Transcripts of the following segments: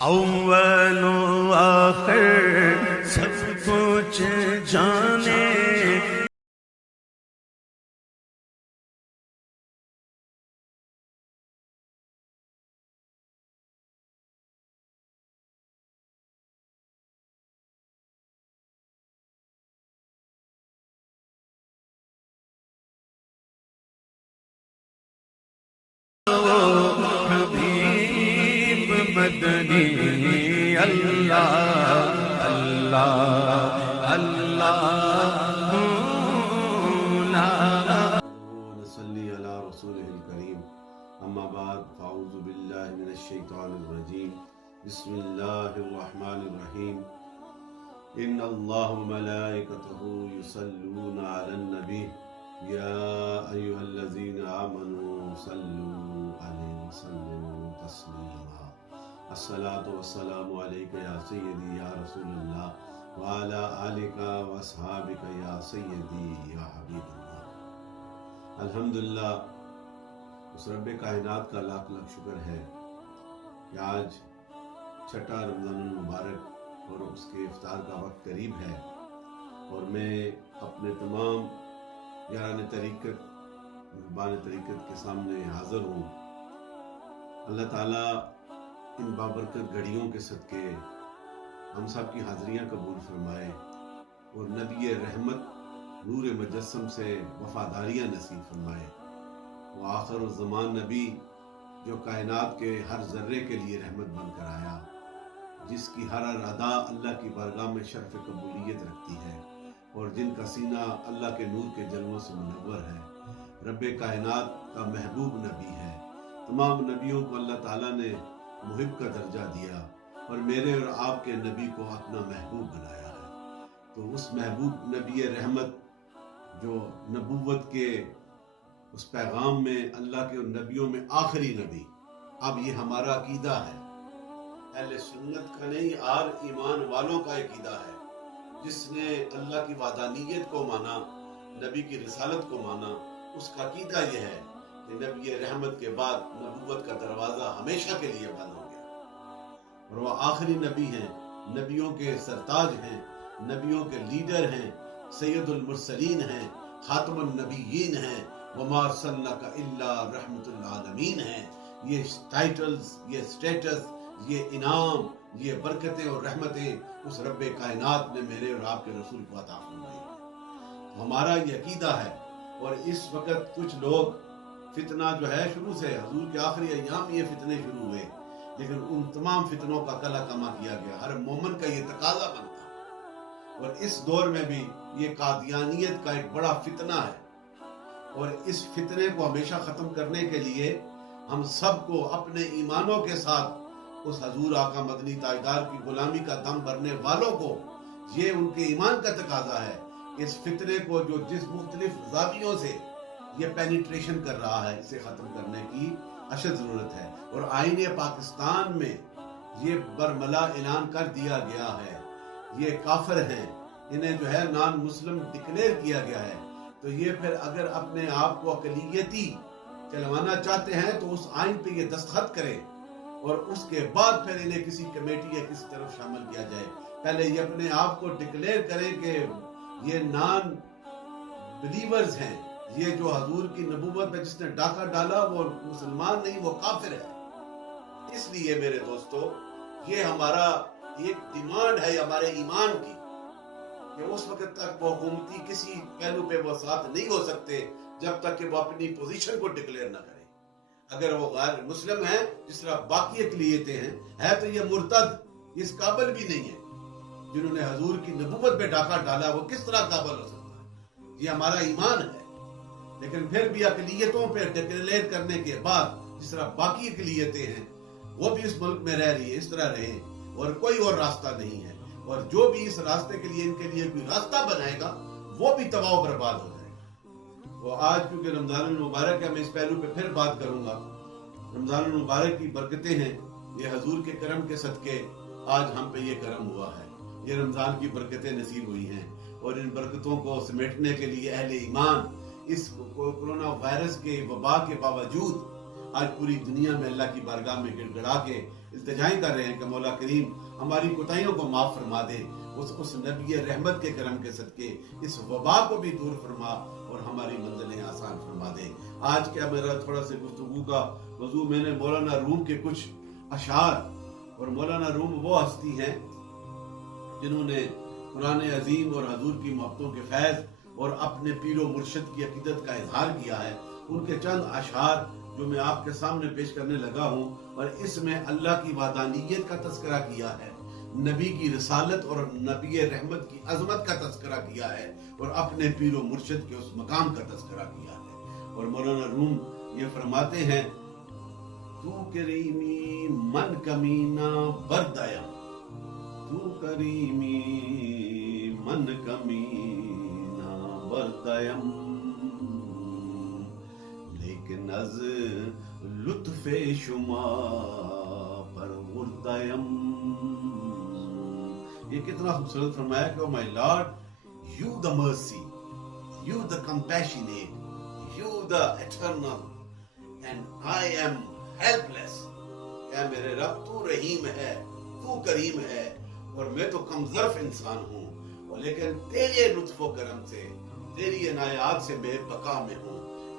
اول و آخر سب کچھ جانے حبیب مدنی اللہ اللہ اللہ ونصلی علی رسولہ الکریم اما بعد فاعوذ باللہ من الشیطان الرجیم بسم اللہ الرحمن الرحیم ان اللہ وملائکتہ یصلون علی النبی یا ایہا الذین آمنوا صلوا علیہ وسلموا تسلیما الصلاة والسلام علیک یا سیدی یا رسول اللہ وعلی آلک واصحابک یا سیدی یا حبیب اللہ۔ الحمدللہ اس رب کائنات کا لاکھ لاکھ شکر ہے کہ آج چھٹا رمضان المبارک اور اس کے افطار کا وقت قریب ہے، اور میں اپنے تمام یاران طریقت محبان طریقت کے سامنے حاضر ہوں۔ اللہ تعالیٰ ان بابرکت گھڑیوں کے صدقے ہم سب کی حاضریاں قبول فرمائے اور نبی رحمت نور مجسم سے وفاداریاں نصیب فرمائے۔ وہ آخر الزمان نبی جو کائنات کے ہر ذرے کے لیے رحمت بن کر آیا، جس کی ہر ادا اللہ کی بارگاہ میں شرف قبولیت رکھتی ہے اور جن کا سینہ اللہ کے نور کے جلووں سے منور ہے۔ رب کائنات کا محبوب نبی ہے۔ تمام نبیوں کو اللہ تعالیٰ نے محب کا درجہ دیا اور میرے اور آپ کے نبی کو اپنا محبوب بنایا ہے۔ تو اس محبوب نبی رحمت جو نبوت کے اس پیغام میں اللہ کے نبیوں میں آخری نبی، اب یہ ہمارا عقیدہ ہے، اہل سنت کا نہیں، آل ایمان والوں کا عقیدہ ہے۔ جس نے اللہ کی وحدانیت کو مانا، نبی کی رسالت کو مانا، اس کا عقیدہ یہ ہے کہ نبی رحمت کے بعد نبوت کا دروازہ ہمیشہ کے لیے بند ہو گیا، اور وہ آخری نبی ہیں، نبیوں کے سرتاج ہیں، نبیوں کے لیڈر ہیں، سید المرسلین ہیں، خاتم النبیین ہیں، وما ارسلناک الا رحمت للعالمین ہیں۔ یہ ٹائٹلز، یہ سٹیٹس، یہ انعام، یہ برکتیں اور رحمتیں اس رب کائنات نے میرے اور آپ کے رسول کو عطا فرمائی ہے۔ ہمارا یہ عقیدہ ہے، اور اس وقت کچھ لوگ فتنہ جو ہے شروع سے حضور کے آخری ایام یہ فتنے شروع ہوئے، لیکن ان تمام فتنوں کا کلا کما کیا گیا۔ ہر مومن کا یہ تقاضا بنتا، اور اس دور میں بھی یہ قادیانیت کا ایک بڑا فتنہ ہے، اور اس فتنے کو ہمیشہ ختم کرنے کے لیے ہم سب کو اپنے ایمانوں کے ساتھ اس حضور آقا مدنی تاجدار کی غلامی کا دم بھرنے والوں کو، یہ ان کے ایمان کا تقاضا ہے۔ اس فتنے کو جو جس مختلف زاویوں سے یہ پینیٹریشن کر رہا ہے، اسے ختم کرنے کی اشد ضرورت ہے، اور آئین پاکستان میں یہ برملا اعلان کر دیا گیا ہے، یہ کافر ہیں، انہیں جو ہے نان مسلم ڈکلیئر کیا گیا ہے۔ تو یہ پھر اگر اپنے آپ کو اقلیتی چلوانا چاہتے ہیں تو اس آئین پہ یہ دستخط کریں، اور اس کے بعد پھر انہیں کسی کمیٹی یا کسی طرف شامل کیا جائے۔ پہلے یہ اپنے آپ کو ڈکلیئر کریں کہ یہ نان بلیورز ہیں، یہ جو حضور کی نبوت پہ جس نے ڈاکہ ڈالا وہ مسلمان نہیں، وہ کافر ہے۔ اس لیے میرے دوستو، یہ ہمارا ایک ڈیمانڈ ہے ہمارے ایمان کی، کہ اس وقت تک وہ حکومتی کسی پہلو پہ وہ ساتھ نہیں ہو سکتے جب تک کہ وہ اپنی پوزیشن کو ڈکلیئر نہ کریں۔ اگر وہ غیر مسلم ہیں، جس طرح باقی اقلیتیں ہیں، ہے تو یہ مرتد، اس قابل بھی نہیں ہے۔ جنہوں نے حضور کی نبوت پہ ڈاکہ ڈالا وہ کس طرح قابل ہو سکتا ہے؟ یہ ہمارا ایمان ہے۔ لیکن پھر بھی اقلیتوں پہ ڈکلیئر کرنے کے بعد جس طرح باقی اقلیتیں ہیں وہ بھی اس ملک میں رہ رہی ہے، اس طرح رہیں، اور کوئی اور راستہ نہیں ہے، اور جو بھی اس راستے کے لیے ان کے لیے کوئی راستہ بنائے گا وہ بھی تباہ و برباد ہو جائے گا۔ وہ آج کیونکہ رمضان المبارک ہے، میں اس پہلو پہ پھر بات کروں گا۔ رمضان المبارک کی برکتیں ہیں، یہ حضور کے کرم کے صدقے آج ہم پہ یہ کرم ہوا ہے، یہ رمضان کی برکتیں نصیب ہوئی ہیں، اور ان برکتوں کو سمیٹنے کے لیے اہل ایمان اس کورونا وائرس کے وبا کے باوجود آج پوری دنیا میں اللہ کی بارگاہ میں گڑ گڑا کے التجائیں کر رہے ہیں کہ مولا کریم ہماری کوتاہیوں کو معاف فرما دے، اس نبی رحمت کے کرم کے صدقے اس وبا کو بھی دور فرما اور ہماری منزلیں آسان فرما دے۔ آج کیا میرا تھوڑا سے گفتگو کا موضوع، میں نے مولانا روم کے کچھ اشعار، اور مولانا روم وہ ہستی ہیں جنہوں نے قرآن عظیم اور حضور کی محبتوں کے فیض اور اپنے پیر و مرشد کی عقیدت کا اظہار کیا ہے۔ ان کے چند اشعار جو میں آپ کے سامنے پیش کرنے لگا ہوں، اور اس میں اللہ کی وحدانیت کا تذکرہ کیا ہے، نبی کی رسالت اور نبی رحمت کی عظمت کا تذکرہ کیا ہے، اور اپنے پیر و مرشد کے اس مقام کا تذکرہ کیا ہے۔ اور مولانا روم یہ فرماتے ہیں، تو کریمی من کمینہ بردیم، تو کریمی من کمینہ بردیم، لیکن از لطف شما پر غردیم۔ یہ کتنا خوبصورت فرمایا کہ my Lord, you the mercy, you the compassionate, you the eternal, and I am helpless۔ اے میرے رب تو رحیم ہے، تو کریم ہے، اور میں تو کم ظرف انسان ہوں، اور لیکن تیرے لطف و کرم سے، تیری عنایات سے میں بقا میں ہوں،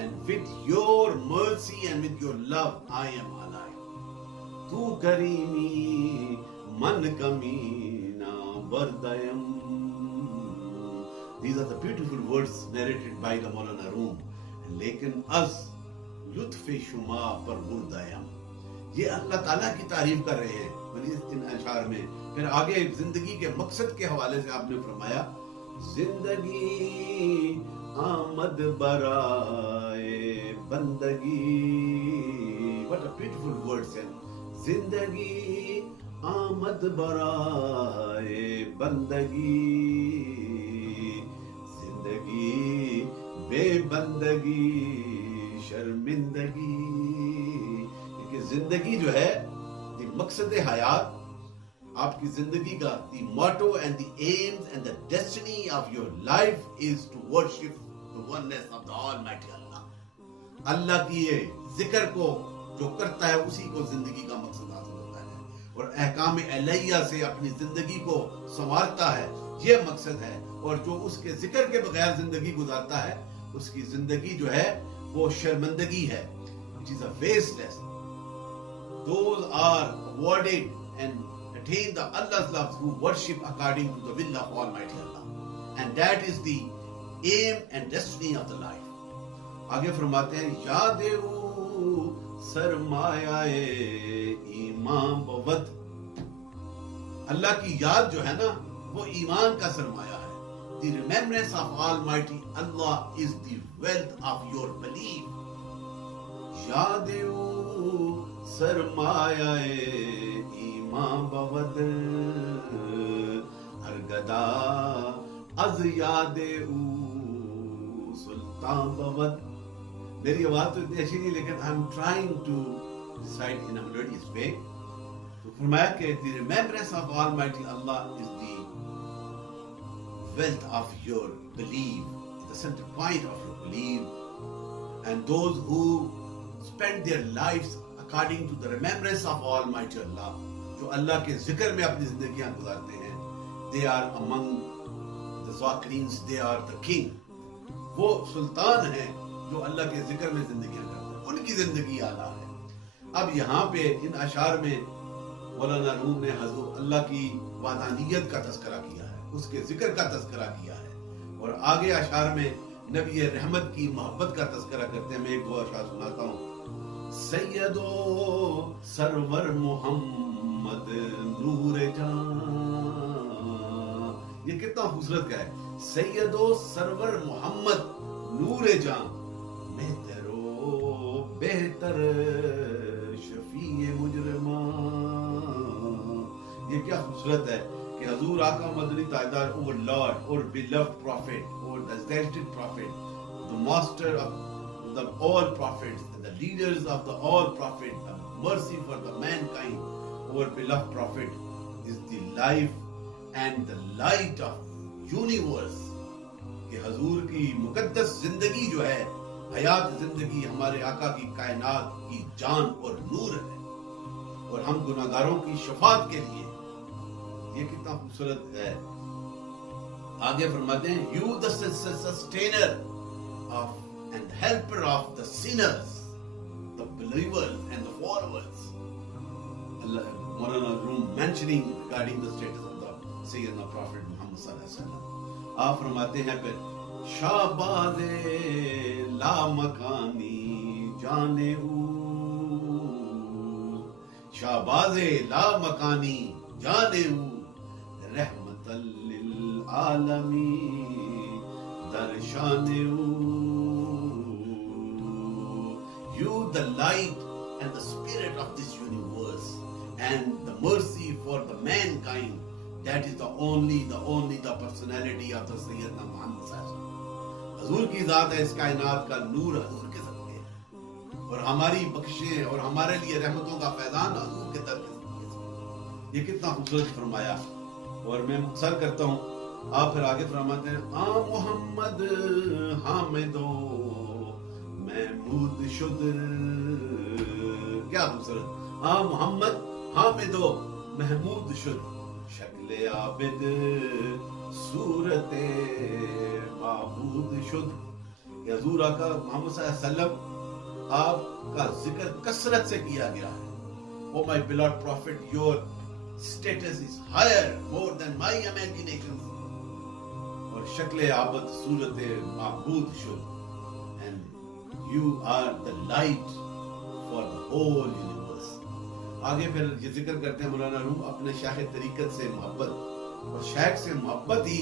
and with your mercy and with your love I am alive۔ تو کریمی من کمینہ بردیم۔ These are the beautiful words narrated by the Maulana Room۔ لیکن از لطف شما پر غردیم، یہ اللہ تعالیٰ کی تعریف کر رہے ہیں ان اشعار میں۔ پھر آگے زندگی کے مقصد کے حوالے سے آپ نے فرمایا، زندگی آمد برائے بندگی۔ What a beautiful words ہیں، زندگی آمد برائے بندگی، زندگی بے بندگی شرمندگی۔ کہ زندگی جو ہے دی مقصد حیات، آپ کی زندگی کا the motto and the aims and the destiny of your life is to worship the oneness of the Almighty Allah۔ اللہ کی یہ ذکر کو جو کرتا ہے اسی کو زندگی کا مقصد حاصل ہوتا ہے، اور احکام الہیہ سے اپنی زندگی کو سنوارتا ہے، یہ مقصد ہے۔ اور جو اس کے ذکر کے بغیر زندگی گزارتا ہے اس کی زندگی جو ہے وہ شرمندگی ہے، which is a wasteless۔ Those are awarded and attain the Allah's love who worship according to the will of Almighty Allah, and that is the aim and destiny of the life۔ آگے فرماتے ہیں، یاد او سرمایہ ایمان بود۔ اللہ کی یاد جو ہے نا وہ ایمان کا سرمایہ ہے۔ The remembrance of Almighty Allah is the wealth of your belief۔ یاد او سرمایہ ایمان بود، ہر گدا از یاد او سلطان بود۔ میری آواز تو اتنی اچھی نہیں، لیکن I'm trying to recite in a melodious way۔ تو فرمایا کہ the remembrance of Almighty Allah is the wealth of your belief, the center point of your belief, and those who spend their lives according to the remembrance of Almighty Allah، جو اللہ کے ذکر میں اپنی زندگیاں گزارتے ہیں، they are among the ذاکرین، they are the king۔ وہ سلطان ہیں جو اللہ کے ذکر میں زندگیاں کرتے ہیں، ان کی زندگی اعلیٰ ہے۔ اب یہاں پہ ان اشعار میں مولانا روم نے حضور اللہ کی وحدانیت کا تذکرہ کیا ہے، اس کے ذکر کا تذکرہ کیا ہے، اور آگے اشعار میں نبی رحمت کی محبت کا تذکرہ کرتے ہیں۔ میں ایک دو اشعار سناتا ہوں۔ سید و سرور محمد نور جان، یہ کتنا خوبصورت کا ہے، سید و سرور محمد نور جان، بہتر و بہتر شفیع مجرمان۔ یہ کیا خوبصورت ہے کہ حضور آقا مدنی تاجدار، our Lord, our beloved prophet, our exalted prophet, the master of the all prophets and the leaders of the all prophets, the mercy for the mankind, our beloved prophet is the life and the light of universe۔ کہ حضور کی مقدس زندگی جو ہے، حیات زندگی، ہمارے آقا کی کائنات کی جان اور نور ہے، اور ہم گناہگاروں کی شفاعت کے لیے. یہ کتنا خوبصورت ہے. آگے فرماتے ہیں you the sustainer of and helper of the sinners, the believers and the followers. Allah Maulana Room mentioning regarding the status of the Sayyidina Prophet Muhammad sallallahu alaihi wasallam. آپ فرماتے ہیں پھر شاباز لا مکانی جانے او، شاباز لا مکانی جانے او، رحمت للعالمین درشان او. You the light and the spirit of this universe and the mercy for the mankind. That is the only personality of the Sayyidina Muhammad sallallahu alaihi wasallam. حضور کی ذات ہے اس کائنات کا نور حضور کے صدقے، اور ہماری بخشیں اور ہمارے لیے رحمتوں کا فیضان حضور کے در کے صدقے. یہ کتنا خوبصورت فرمایا. اور میں مختصر کرتا ہوں. آپ پھر آگے فرماتے ہیں آ محمد حامدو محمود شد. کیا خوبصورت. آ محمد حامدو محمود شد، شکل عابد صورت معبود شد. کہ حضور آقا محمد صلی اللہ علیہ وسلم آپ کا ذکر کثرت سے کیا گیا ہے. Oh my beloved prophet, your status is higher, more than my imaginations. اور شکل عابد صورت معبود شد. And you are the light for the whole universe. آگے پھر یہ ذکر کرتے ہیں مولانا روم اپنے شیخ طریقت سے محبت، اور شیخ سے محبت ہی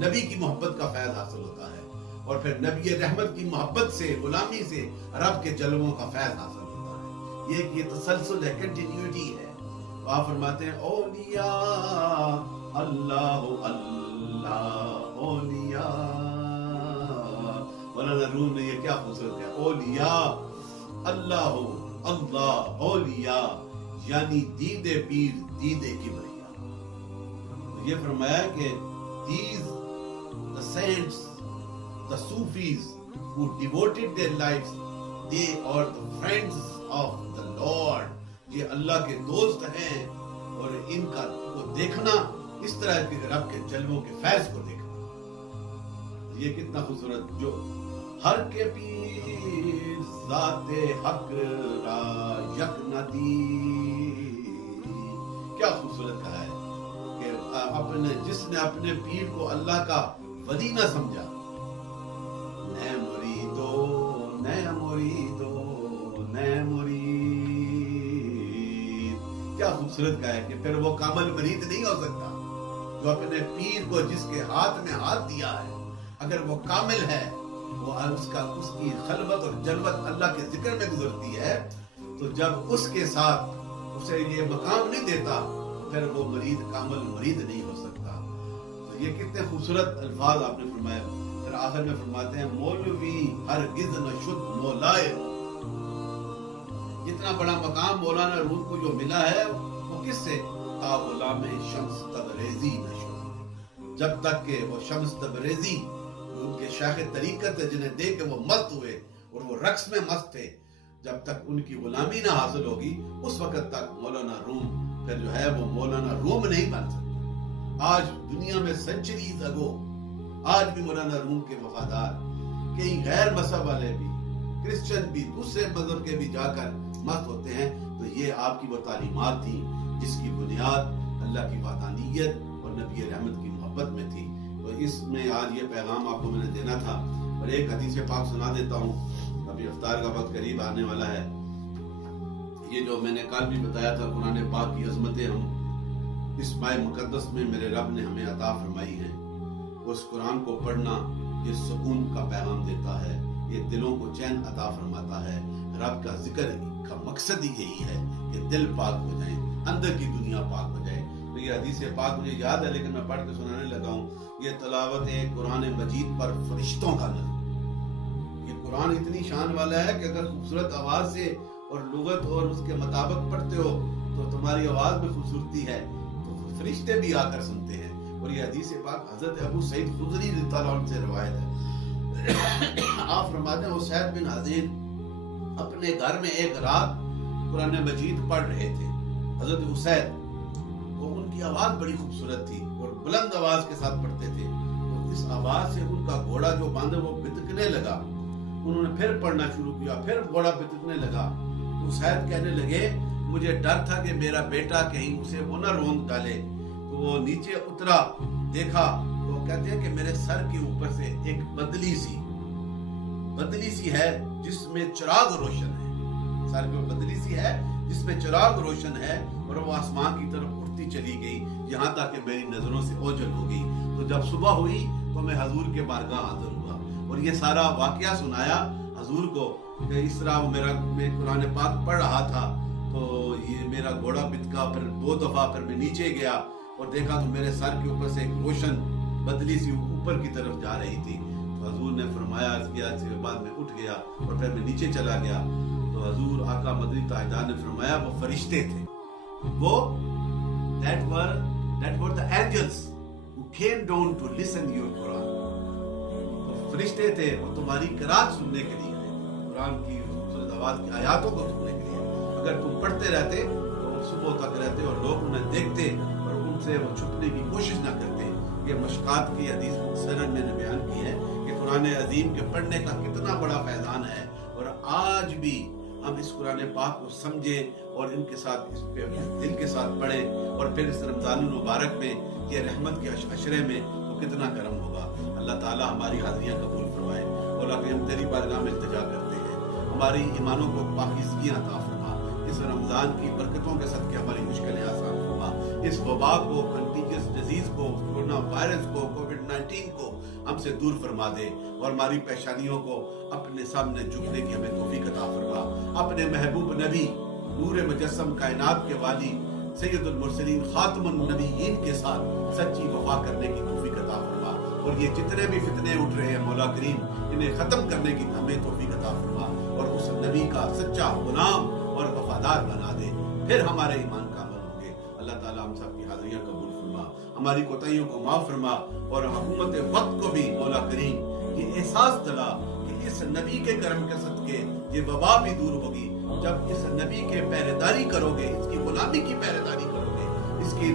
نبی کی محبت کا فیض حاصل ہوتا ہے، اور پھر نبی رحمت کی محبت سے غلامی سے رب کے جلووں کا فیض حاصل ہوتا ہے. یہ تسلسل ہے، کنٹینیوٹی ہے. آپ فرماتے ہیں اولیاء اللہ اللہ اولیاء. مولانا روم نے یہ کیا خوبصورت ہے. اولیاء اللہ اللہ اولیاء یعنی دید پیر دید کبریا. یہ فرمایا کہ these the saints, the Sufis who devoted their lives, they are the friends of the Lord. یہ اللہ کے دوست ہیں، اور ان کا کو دیکھنا اس طرح کے رب کے جلووں کے فیض کو دیکھنا. یہ کتنا خوبصورت. جو ہر کے پیر ذات حق را یک ندی. کیا خوبصورت کہا ہے کہ جس نے اپنے پیر کو اللہ کا ولی نہ سمجھا. نئے مریدو نئے مریدو نئے مرید. کیا خوبصورت کہا ہے کہ پھر وہ کامل مرید نہیں ہو سکتا. جو اپنے پیر کو جس کے ہاتھ میں ہاتھ دیا ہے، اگر وہ کامل ہے، وہ اس کی خلوت اور جلوت اللہ کے ذکر میں گزرتی ہے، تو جب اس کے ساتھ اسے یہ مقام نہیں دیتا پھر وہ مرید کامل مرید نہیں ہو سکتا. تو یہ کتنے خوبصورت الفاظ آپ نے فرمایا. پھر آخر میں فرماتے ہیں مولوی ہرگز نہ شد مولائے. اتنا بڑا مقام مولانا روم کو جو ملا ہے وہ کس سے؟ تا غلام شمس تبریزی نہ شد. جب تک کہ وہ شمس تبریزی ان کے شیخ طریقت ہے جنہیں دیکھ کے وہ مست ہوئے اور وہ رقص میں مست تھے، جب تک ان کی غلامی نہ حاصل ہوگی اس وقت تک مولانا روم پھر جو ہے وہ مولانا روم نہیں بن سکتا. آج دنیا میں سینچریز اگو آج بھی مولانا روم کے وفادار کئی غیر مذہب والے بھی، کرسچن بھی، دوسرے مذہب کے بھی جا کر مست ہوتے ہیں. تو یہ آپ کی وہ تعلیمات تھی جس کی بنیاد اللہ کی وحدانیت اور نبی رحمت کی محبت میں تھی. تو اس میں آج یہ پیغام آپ کو میں نے دینا تھا. اور ایک حدیث پاک سنا دیتا ہوں. ابھی افطار کا وقت قریب آنے والا ہے. یہ جو میں نے کل بھی بتایا تھا قرآن پاک کی عظمتیں ہم اس ماہ مقدس میں میرے رب نے ہمیں عطا فرمائی ہیں. اس قرآن کو پڑھنا یہ سکون کا پیغام دیتا ہے، یہ دلوں کو چین عطا فرماتا ہے. رب کا ذکر کا مقصد ہی یہی ہے کہ دل پاک ہو جائیں، اندر کی دنیا پاک ہو جائے. تو یہ حدیث پاک مجھے یاد ہے لیکن میں پڑھ کے سنانے لگا ہوں. یہ تلاوت ہے قرآن مجید پر فرشتوں کا نظر. یہ قرآن اتنی شان والا ہے کہ اگر خوبصورت آواز سے اور لغت اور اس کے مطابق پڑھتے ہو تو تمہاری آواز میں خوبصورتی ہے تو فرشتے بھی آ کر سنتے ہیں. اور یہ حدیث پاک حضرت ابو سعید خدری رضی اللہ عنہ سے روایت ہے. آپ فرماتے ہیں اسید بن حضیر اپنے گھر میں ایک رات قرآن مجید پڑھ رہے تھے. حضرت حسین وہ ان کی آواز بڑی خوبصورت تھی اور بلند آواز کے ساتھ پڑھتے تھے، تو اس آواز سے ان کا گھوڑا جو باندھے وہ بتکنے لگا، انہوں نے پھر پڑھنا شروع کیا، پھر گھوڑا بتکنے لگا، تو حسین کہنے لگے مجھے ڈر تھا کہ میرا بیٹا کہیں اسے وہ نہ روند ڈالے، تو وہ نیچے اترا، دیکھا تو وہ کہتے ہیں کہ میرے سر کے اوپر سے ایک بدلی سی ہے جس میں چراغ روشن ہے، سر کے بدلی سی ہے جس میں چراغ روشن ہے، اور وہ آسمان کی طرف اٹھتی چلی گئی یہاں تک کہ میری نظروں سے اوجھل ہو گئی، تو جب صبح ہوئی تو میں حضور کے بارگاہ حاضر ہوا اور یہ سارا واقعہ سنایا حضور کو کہ اس طرح میں قرآن پاک پڑھ رہا تھا تو یہ میرا گھوڑا بتکا، پھر 2 دفعہ پھر میں نیچے گیا اور دیکھا تو میرے سر کے اوپر سے ایک روشن بدلی سی اوپر کی طرف جا رہی تھی، تو حضور نے فرمایا اس کے بعد میں اٹھ گیا اور پھر میں نیچے چلا گیا، تو حضور آقا مدنی تاجدار نے فرمایا وہ فرشتے تھے، وہ that were the angels who came down to listen your Quran، تو فرشتے تھے وہ تمہاری قرات سننے کے لیے آئے، قرآن کی خوبصورت آواز کی آیاتوں کو سننے کے لیے، اگر تم پڑھتے رہتے تو صبح تک رہتے اور لوگ انہیں دیکھتے اور ان سے وہ چھپنے کی کوشش نہ کرتے۔ یہ مشکات کی حدیث سند میں نے بیان کی ہے کہ قرآن عظیم کے پڑھنے کا کتنا بڑا فیضان ہے، اور آج بھی ہم اس قرآن پاک کو سمجھیں اور ان کے ساتھ اس پہ دل کے ساتھ پڑھیں، اور پھر اس رمضان المبارک میں یہ رحمت کے عشرے میں وہ کتنا کرم ہوگا۔ اللہ تعالی ہماری حاضریاں قبول فرمائے، اور کہ ہم تیری بارگاہ میں التجا کرتے ہیں ہماری ایمانوں کو پاکیزگیاں عطا فرما، اس رمضان کی برکتوں کے صدقے ہماری مشکلیں آسان فرما، اس وبا کو، کنٹیجس ڈیزیز کو، کورونا وائرس کو، کووڈ-19 کو ہم سے دور فرما دے، اور ہماری پیشانیوں کو اپنے سامنے جھکنے کی ہمیں توفیق عطا فرما، اپنے محبوب نبی نور مجسم کائنات کے والی سید المرسلین خاتم النبیین کے ساتھ سچی وفا کرنے کی توفیق عطا فرما، اور یہ جتنے بھی فتنے اٹھ رہے ہیں مولا کریم انہیں ختم کرنے کی ہمیں توفیق عطا فرما، اور اس نبی کا سچا غلام اور وفادار بنا دے، پھر ہمارے ایمان کامل ہوں گے۔ اللہ تعالی ہم سب کی حاضریاں قبول فرما، ہماری کوتاہیوں کو معاف فرما، اور حکومت وقت کو بھی مولا کریم یہ احساس دلا کہ اس نبی کے کرم کے صدقے یہ وبا بھی دور ہوگی، جب اس نبی کے پہرے داری کرو گے، اس کی غلامی کی پہرے داری کرو گے، اس کی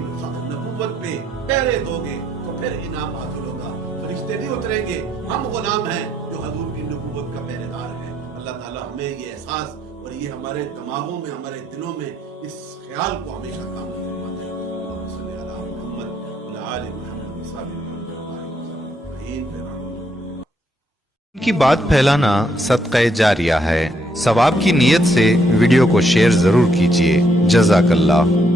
نبوت پہ پہرے دو گے تو پھر انعام حاصل ہوگا، فرشتے نہیں اتریں گے، ہم غلام ہیں جو حضور کی نبوت کا پہرے دار ہیں۔ اللہ تعالی ہمیں یہ احساس اور یہ ہمارے دماغوں میں، ہمارے دلوں میں اس خیال کو ہمیشہ کامل فرما دے۔ اللہم صلی علی محمد وعلی آل محمد وصحبہ وسلم۔ ان کی بات پھیلانا صدقہ جاریہ ہے، ثواب کی نیت سے ویڈیو کو شیئر ضرور کیجیے۔ جزاک اللہ۔